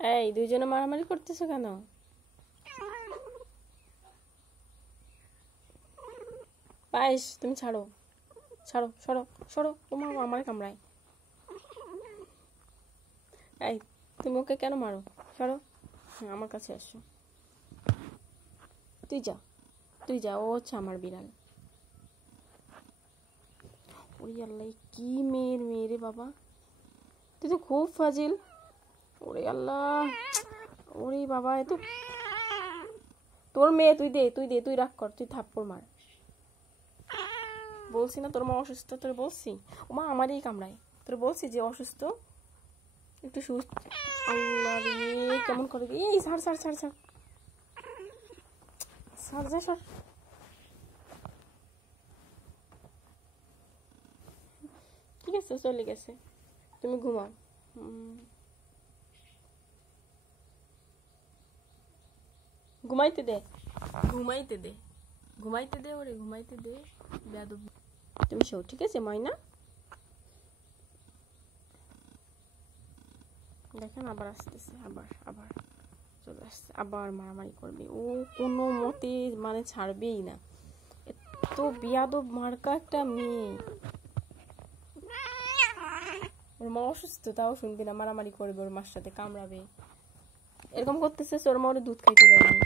এই দুইজনে মারামারি করতেছো কেন? পায়েস তুমি ছাড়ো, ছাড়ো, সরো, সরো, তোমার আমার কামড়ায়। এই তুমি ওকে কেন মারো? সরো, আমার কাছে আসো। তুই যা, তুই যা, ও হচ্ছে আমার বিড়াল। ওরে আল্লাহ, কি মেয়ের মেয়ে রে বাবা, তুই তো খুব ফাজিল। ওরে আল্লাহ, ওরে বাবা, এ তো তোর মেয়ে। তুই দে, তুই দে, তুই রাগ কর, তুই থাপ্পড় মার। বলছি না তোর মা অসুস্থ, তোর বলছি। ও মা আমারই কামড়ায়, তোর বলছি যে অসুস্থ, একটু সুস্থ। আল্লাহ রে, কেমন করে, এই ছাড় ছাড় ছাড় ছাড় ছাড়, যা সর। ঠিক আছে, চলে গেছে, তুমি ঘুমাও। ঘুমাইতে দে, ঘুমাইতে দে, ঘুমাইতে দে, ওরে ঘুমাইতে দে। বেয়াদব, তুমি শো, ঠিক আছে ময়না? দেখেন আবার আসতেছে, আবার আবার চলে আসছে, আবার মারামারি করবে। ও কোনো মতে মানে ছাড়বেই না, এত বেয়াদব মার্কা একটা মেয়ে। ওর মা অসুস্থ, তাও শুনবি না, মারামারি করবে, ওর মার সাথে কামড়াবে, এরকম করতেছে। ওর মা ওরে দুধ খাইতে দেয়নি।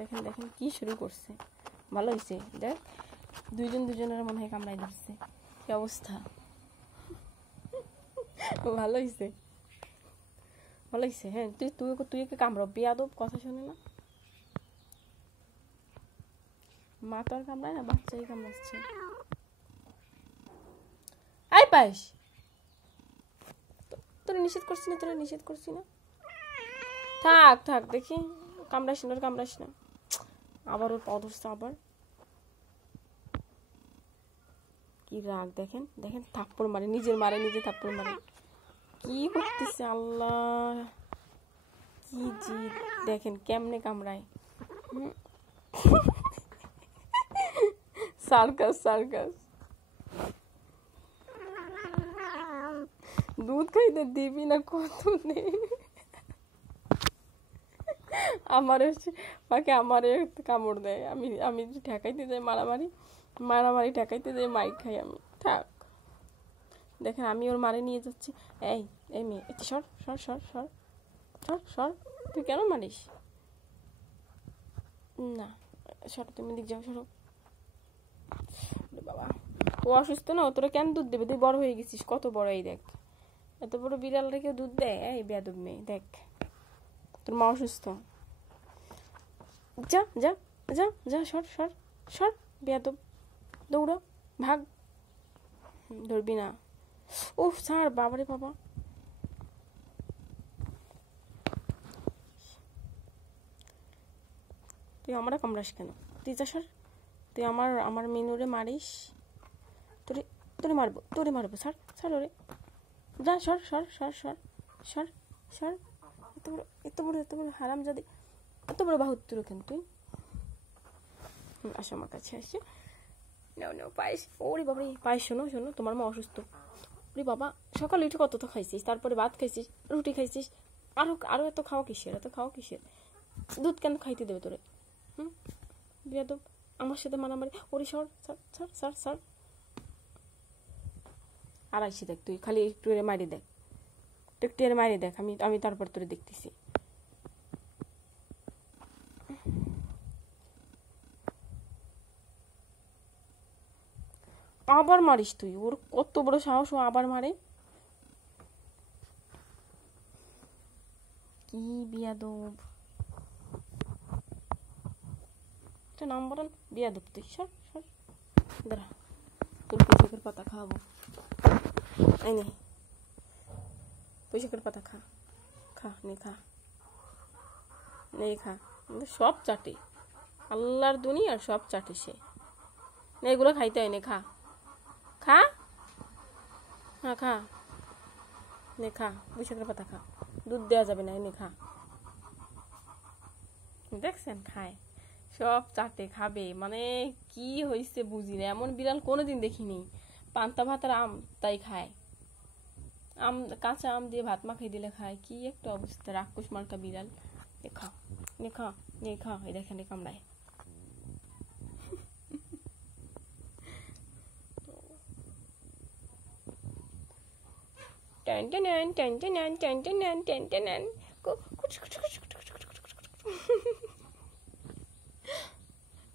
দেখেন দেখেন কি শুরু করছে। ভালো হয়েছে, দেখ দুইজন দুজনের মনে হয় কামড়াই ধরছে, কি অবস্থা। ভালো হয়েছে, ভালো হয়েছে। হ্যাঁ, তুই তুই তুই ওকে কামড়ো, বেয়াদব, কথা শোনে না। মা তো আর কামড়ায় না, বাচ্চাই কামড়াচ্ছে। আই পায়েস, তোরা নিষেধ করছি না, তোরা নিষেধ করছি না। থাক থাক, দেখি, কামড়াস না, কামড়াস না। আবার ওর পা ধরছে, আবার কি রাগ। দেখেন দেখেন, থাপ্পড় মারে, নিজের মারে নিজে থাপ্পড় মারে, কি করতেছে আল্লাহ, কি জিদ। দেখেন কেমনে কামড়ায়, সার্কাস সার্কাস। দুধ খাইতে দিবি না, কত নেই। আমার মাকে আমার কামড় দেয়, আমি আমি ঠেকাইতে যাই মারামারি, মারামারি ঠেকাইতে যাই, মাইক খাই আমি। থাক, দেখেন আমি ওর মারে নিয়ে যাচ্ছি। এই এই মেয়ে, সর সর সর সর সর সর, তুই কেন মারিস? না, সর, তুমি দিক যাও, সরো। বাবা, ও অসুস্থ না, তোরা কেন দুধ দেবে? তুই বড় হয়ে গেছিস, কত বড়, এই দেখ, এত বড় বিড়াল রেখে দুধ দেয়? এই বেয়াদব মেয়ে, দেখ তোর মা অসুস্থ, যা যা যা যা, সর সর সর, বেয়াদব, দৌড়া, ভাগ, ধরবি না। উফ, ছাড়, বাবারে বাবা। তুই আমারে কামড়াস কেন? তুই যা সর, তুই আমার আমার মেনুরে মারিস, তোরে তোরে মারবো, তোরে মারবো, ছাড় ছাড় ওরে, যা, সর সর সর সর সর সর। এত বড় এত বড় এত বড় হারাম জাদি, এত বড় বাহুত্তর কেন তুই? আসো আমার কাছে, আসছে। নাও নাও পায়েস। ওরে বাবা, পায়েস, শোনো শোনো, তোমার মা অসুস্থ। ওরে বাবা, সকালে উঠে কত তো খাইছিস, তারপরে ভাত খাইছিস, রুটি খাইছিস, আরো আরো এত খাওয়া কিসের, এত খাওয়া কিসের? দুধ কেন খাইতে দেবে তোরে? বেয়াদব, আমার সাথে মারামারি। ওরে সর, ছাড় ছাড় ছাড় ছাড়। আর আইসি দেখ, তুই খালি একটু মারি দেখ, একটু মারি দেখ, আমি আমি তারপর তোরে দেখতেছি। আবার মারিস তুই? ওর কত বড় সাহস, ও আবার মারে। কি বিয়াদব, নাম বলেন বিয়াদব তুই, সর সর। দাঁড়া, তোর পুঁইশাকের পাতা খাওয়াবো, এই নে, পুঁইশাকের পাতা খা, খা নে, খা নে, খা। সব চাটে, আল্লাহর দুনিয়ার সব চাটে সে। না, এগুলো খাইতে হয়, নে খা, খা, হ্যাঁ খা, নে খা, পুঁইশাকের পাতা খা, দুধ দেওয়া যাবে না, এনে খা। দেখছেন খায়, সব চাটে, খাবে, মানে কি হয়েছে বুঝি না, এমন বিড়াল কোনোদিন দেখিনি। পান্তা ভাত আর আম তাই খায়, আম, কাঁচা আম দিয়ে ভাত মাখাই দিলে খায়, কি একটা অবস্থা, রাক্ষস মার্কা বিড়াল। এ খা, নে খা, নে খা, এই দেখেন কামড়ায়। Ten ten ten ten ten ten ten ten.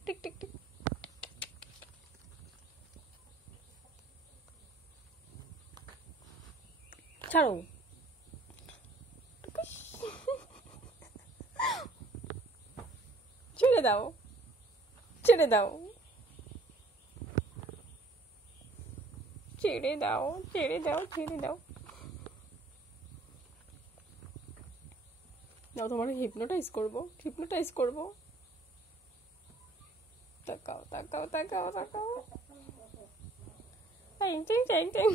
Tick tick tick. ছাড়ো, ছেড়ে দাও, ছেড়ে দাও, ছেড়ে দাও, ছেড়ে দাও, ছেড়ে দাও। দাও, তোমার হিপনোটাইজ করবো, হিপনোটাইজ করবো। তাকাও, তাকাও, তাকাও, তাকাও। ট্যাং ট্যাং ট্যাং ট্যাং।